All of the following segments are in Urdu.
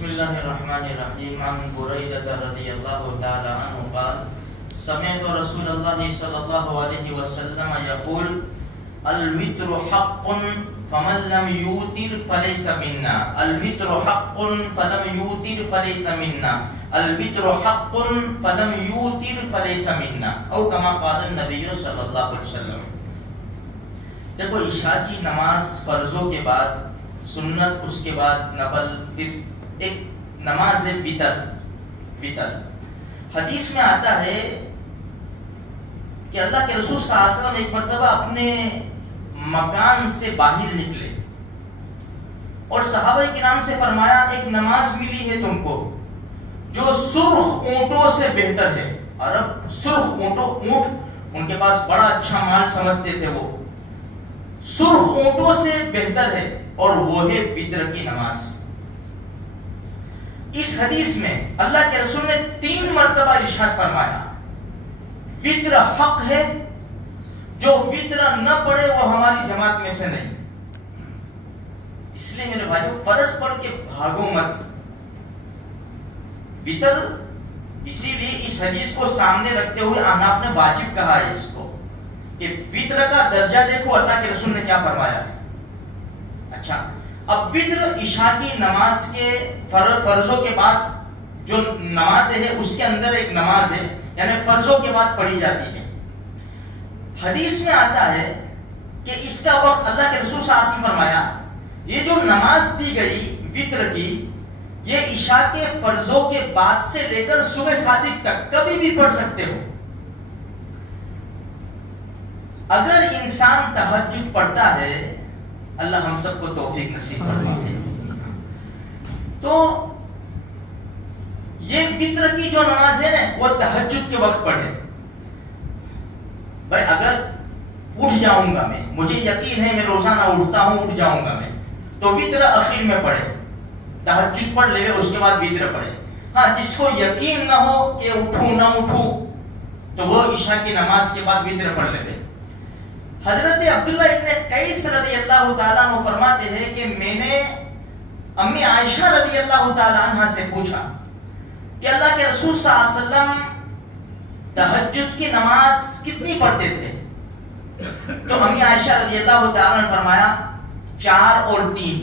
بسم اللہ الرحمن الرحیم عن بريدة رضی اللہ تعالی عنہ قال سمعت رسول اللہ صلی اللہ علیہ وسلم یقول الوتر حق فمن لم یوتر فلیس منا الوتر حق فلم یوتر فلیس منا الوتر حق فلم یوتر فلیس منا او کما قال النبی صلی اللہ علیہ وسلم۔ دیکھو عشاء کی نماز فرضوں کے بعد سنت، اس کے بعد نفل، پھر ایک نماز ہے وتر۔ حدیث میں آتا ہے کہ اللہ کے رسول صلی اللہ علیہ وسلم ایک مرتبہ اپنے مکان سے باہر نکلے اور صحابہ کرام سے فرمایا ایک نماز ملی ہے تم کو جو سرخ اونٹوں سے بہتر ہے۔ عرب سرخ اونٹ ان کے پاس بڑا اچھا مال سمجھتے تھے، وہ سرخ اونٹوں سے بہتر ہے اور وہ ہے وتر کی نماز۔ اس حدیث میں اللہ کے رسول نے 3 مرتبہ ارشاد فرمایا وتر حق ہے، جو وتر نہ پڑھے وہ ہماری جماعت میں سے نہیں۔ اس لیے میرے بھائیو فرض پڑھ کے بھاگو مت۔ وتر اسی لیے اس حدیث کو سامنے رکھتے ہوئے احناف نے واجب کہا ہے اس کو، کہ وتر کا درجہ دیکھو اللہ کے رسول نے کیا فرمایا ہے۔ اچھا، اب وتر عشاء کی نماز کے فرضوں کے بعد جو نماز ہے اس کے اندر ایک نماز ہے، یعنی فرضوں کے بعد پڑھی جاتی ہے۔ حدیث میں آتا ہے کہ اس کا وقت اللہ کے رسول صلی اللہ علیہ وسلم فرمایا یہ جو نماز دی گئی وتر کی، یہ عشاء کے فرضوں کے بعد سے لے کر صبح صادق تک کبھی بھی پڑھ سکتے ہو۔ اگر انسان تہجد پڑھتا ہے، اللہ ہم سب کو توفیق نصیب فرمائے، تو یہ وتر کی جو نماز ہے نا وہ تہجد کے وقت پڑھے۔ بھائی اگر اٹھ جاؤں گا مجھے یقین ہے میں روزانہ اٹھتا ہوں، اٹھ جاؤں گا میں، تو وتر اخیر میں پڑھے، تہجد پڑھ لے اس کے بعد وتر پڑھے۔ ہاں، جس کو یقین نہ ہو کہ اٹھوں نہ اٹھوں تو وہ عشاء کی نماز کے بعد وتر پڑھ لے۔ حضرت عبداللہ ابن قیس رضی اللہ تعالیٰ عنہ فرماتے ہیں کہ میں نے امی عائشہ رضی اللہ تعالیٰ عنہ سے پوچھا کہ اللہ کے رسول صلی اللہ علیہ وسلم تہجد کی نماز کتنی پڑھتے تھے؟ تو امی عائشہ رضی اللہ تعالیٰ عنہ فرمایا 4 اور 3،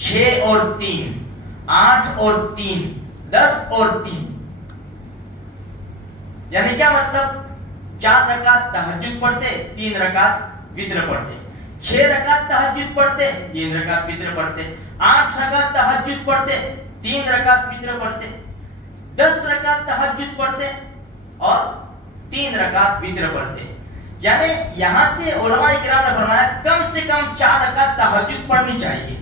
6 اور 3، 8 اور 3، 10 اور 3۔ یعنی کیا مطلب؟ 4 رکعت تہجد پڑھتے، 3 رکعت وتر پڑھتے، 6 رکعت تہجد پڑھتے، 3 رکعت وتر پڑھتے، 8 رکعت تہجد پڑھتے، 3 رکعت وتر پڑھتے، 10 رکعت تہجد پڑھتے اور 3 رکعت وتر پڑھتے۔ یعنی یہاں سے علماء کرام نے فرمایا کم سے کم 4 رکعت تہجد پڑھنی چاہیے،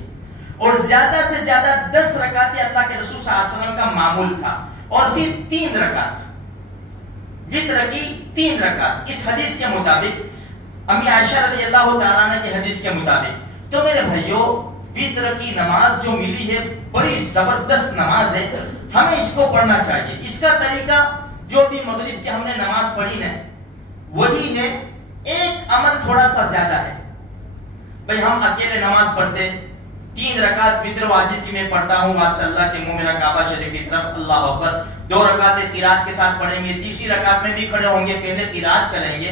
اور زیادہ سے زیادہ 10 رکعتیں اللہ کے رسول صلی اللہ علیہ وسلم کا معمول تھا، اور پھر 3 رکعت وتر کی 3 رکعت اس حدیث کے مطابق، امی عائشہ رضی اللہ تعالیٰ عنہ کی حدیث کے مطابق۔ تو میرے بھائیوں وتر کی نماز جو ملی ہے بڑی زبردست نماز ہے، ہمیں اس کو پڑھنا چاہیے۔ اس کا طریقہ جو بھی مغرب کی ہم نے نماز پڑھی نا وہی ہے، ایک عمل تھوڑا سا زیادہ ہے۔ بھائی ہم اکیلے نماز پڑھتے، 3 رکعت وتر واجب کی میں پڑھتا ہوں واسطہ اللہ کے منہ میرا کعبہ شریف کی طرف، اللہ اکبر، 2 رکعتیں قرات کے ساتھ پڑھیں گے، تیسری رکعت میں بھی کھڑے ہوں گے، پہلے قرات کریں گے،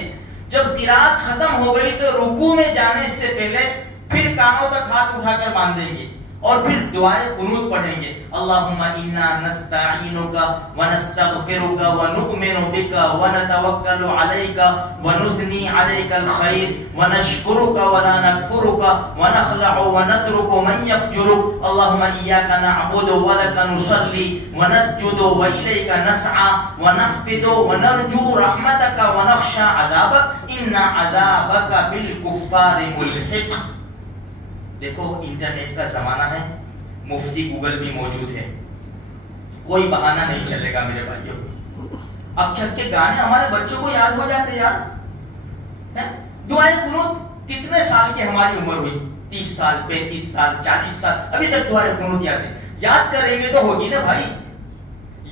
جب قرات ختم ہو گئی تو رکوع میں جانے سے پہلے پھر کانوں تک ہاتھ اٹھا کر باندھیں گے اور پھر دعائے قنوت پڑھیں گے، اللہم انا نستعینک ونستغفرک ونؤمن بک ونتوکل علیک ونثنی علیک الخیر ونشکرک ولا نکفرک ونخلع ونترک من یفجرک، اللہم ایاک نعبد ولک نصلی ونسجد والیک نسعی ونحفظ ونرجو رحمتک ونخشى عذابک ان عذابک بالکفار ملحق۔ دیکھو انٹرنیٹ کا زمانہ ہے، مفتی گوگل بھی موجود ہے، کوئی بہانہ نہیں چلے گا میرے بھائیوں۔ اب چھت کے گانے ہمارے بچوں کو یاد ہو جاتے یار۔ دعائیں قنوت کتنے سال کی ہماری عمر ہوئی؟ 30 سال، 35 سال، 40 سال، ابھی تک دعائیں قنوت یاد ہے۔ یاد کریں گے تو ہوگی نا بھائی،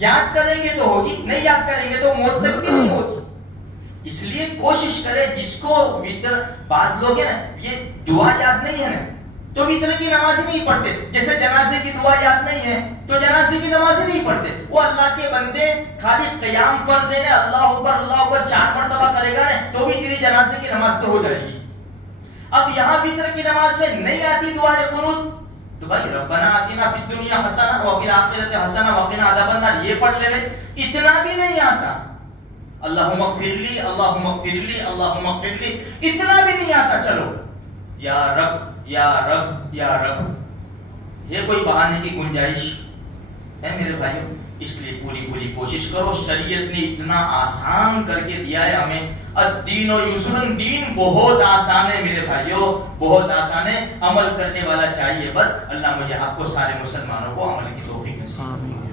یاد کریں گے تو ہوگی، نہیں یاد کریں گے تو موت تک بھی نہیں ہوگی۔ اس لیے کوشش کرے جس کو وتر، بعض لوگ ہیں نا یہ دعا یاد نہیں ہے نا تو وطر کی نماز نہیں پڑھتے. جیسے جنازے کی دعا یاد نہیں ہے تو جنازے کی نماز نہیں پڑھتے. وہ اللہ کے بندے خالی قیام فرض ہے نا، اللہ اکبر 4 مرتبہ کرے گا نا تو بھی تیری جنازے کی نماز تو ہو جائے گی. اب یہاں وطر کی نماز میں نہیں آتی دعائے قنوت تو بھائی ربنا آتنا فی الدنیا حسنہ وفی الآخرۃ حسنہ وقنا عذاب النار یہ پڑھ لے. اتنا بھی نہیں آتا اللہم اغفر لی اللہم اغفر لی اللہم اغفر لی، اتنا بھی نہیں آتا. چلو یا رب یا رب یا رب، یہ کوئی بہانے کی گنجائش ہے میرے بھائیوں؟ اس لیے پوری کوشش کرو. شریعت نے اتنا آسان کر کے دیا ہے ہمیں. الدین و یسرن، دین بہت آسان ہے میرے بھائیوں، بہت آسان ہے. عمل کرنے والا چاہیے بس. اللہ مجھے آپ کو سارے مسلمانوں کو عمل کی توفیق نصیب فرمائے.